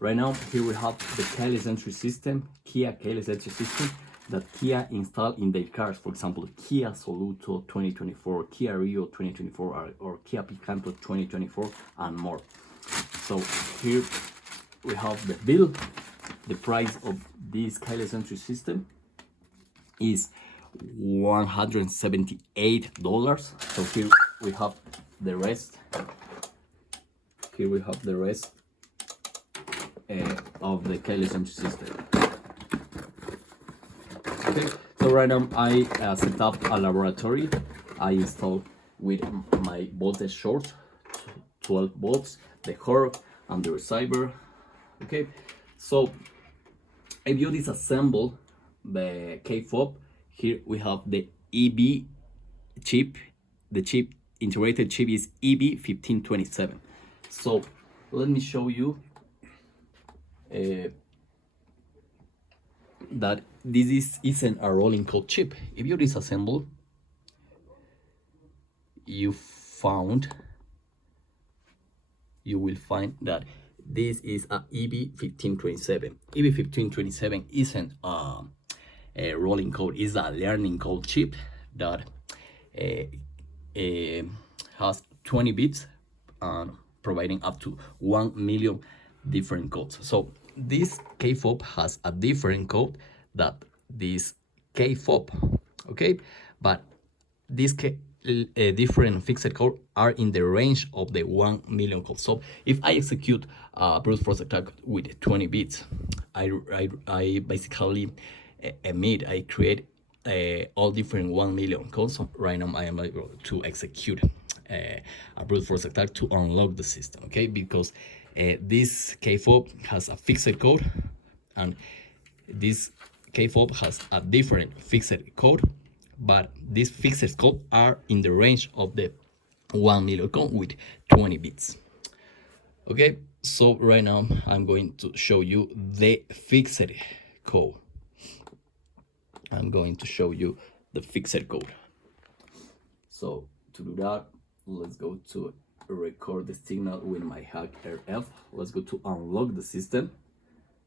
Right now, here we have the keyless entry system, Kia keyless entry system that Kia installed in their cars. For example, Kia Soluto 2024, Kia Rio 2024, or Kia Picanto 2024, and more. So here we have the bill. The price of this keyless entry system is $178. So here we have the rest. Here we have the rest of the keyless entry system. Okay, so right now I set up a laboratory. I installed with my voltage source, 12 volts, the hub and the receiver. Okay, so if you disassemble the K fob, here we have the EB chip. The chip, integrated chip, is EB1527. So let me show you that this isn't a rolling code chip. If you disassemble, you will find that this is a EB1527. EB1527 isn't a rolling code, is a learning code chip that has 20 bits and providing up to 1 million different codes. So this K-fob has a different code that this K-fob, okay? But these different fixed code are in the range of the 1 million codes. So if I execute a brute force attack with 20 bits, I basically I create all different 1 million codes. So right now I am able to execute a brute force attack to unlock the system, okay? Because this K-fob has a fixed code, and this K-fob has a different fixed code, but these fixed code are in the range of the 1 million code with 20 bits. Okay, so right now I'm going to show you the fixed code. I'm going to show you the fixed code. So to do that, let's go to record the signal with my HackRF. Let's go to unlock the system.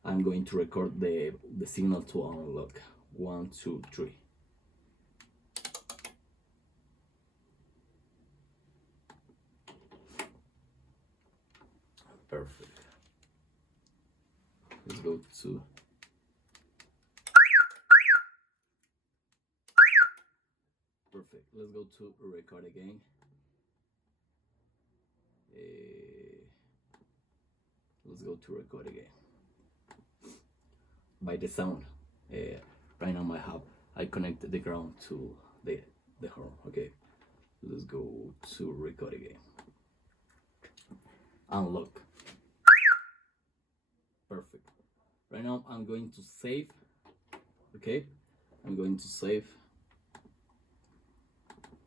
I'm going to record the signal to unlock. 1, 2, 3. Perfect. Let's go to perfect. Let's go to record again. Let's go to record again. By the sound, right now I connected the ground to the horn. Okay, let's go to record again. Unlock. Perfect. Right now I'm going to save. Okay, I'm going to save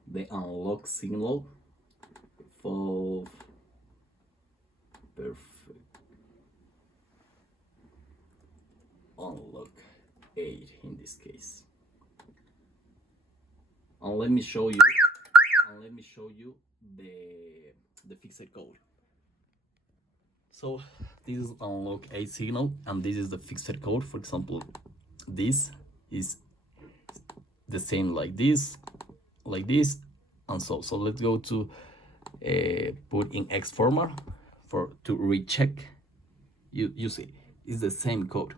the unlock signal for perfect. Unlock 8 in this case. And let me show you the fixed code. So this is unlock 8 signal, and this is the fixed code. For example, this is the same like this, and so let's go to put in X format to recheck. You see, it's the same code.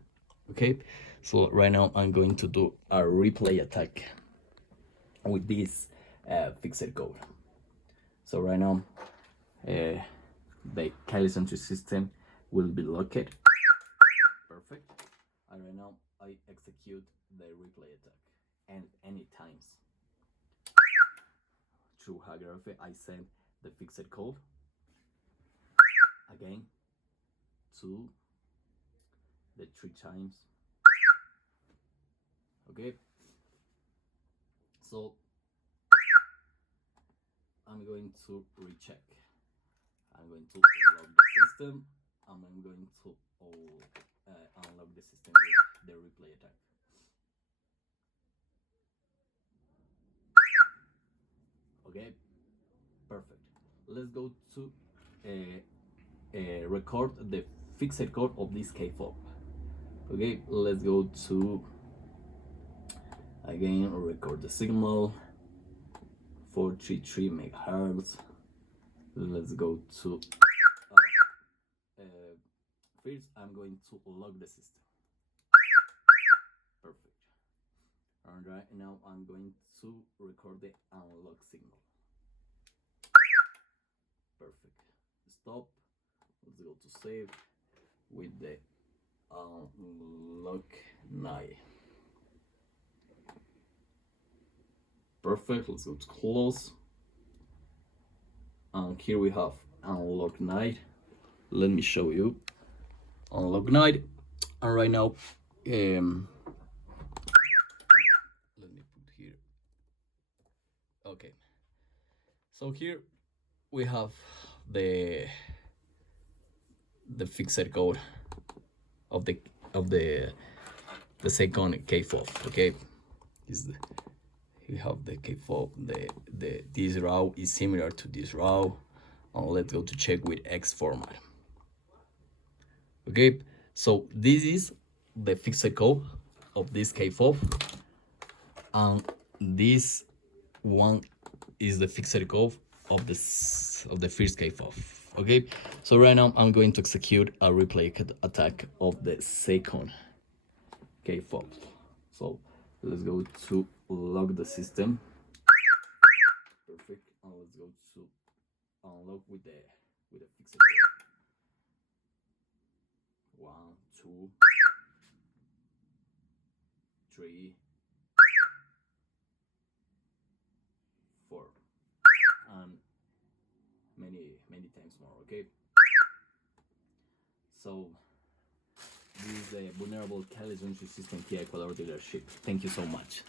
Okay, so right now I'm going to do a replay attack with this fixed code. So right now the keyless entry system will be locked. Perfect. And right now I execute the replay attack, and any times through HackRF I send the fixed code again, 2, the 3 times. Okay, so I'm going to recheck. I'm going to unlock the system, and I'm going to unlock the system with the replay attack. Okay, perfect. Let's go to record the fixed code of this K fob. Okay, let's go to again record the signal 433 megahertz. Let's go to first I'm going to log the system. Perfect. And right now I'm going to record the unlock signal. Perfect. Stop. Let's go to save with the unlock night. Perfect. Let's go to close. And here we have unlock night. Let me show you unlock night. And right now, let me put here. Okay. So here we have the fixed code of the second K fob. Okay, we have the K fob. This row is similar to this row. And let's go to check with X format. Okay, so this is the fixed code of this K fob, and this one is the fixed code of the first K fob. Okay, so right now I'm going to execute a replay attack of the second K fob. So let's go to log the system. Perfect, and let's go to unlock with the fixed code. 1, 2, 3, 4, and many times more. Okay, so this is the vulnerable intelligence system here Ecuador dealership. Thank you so much.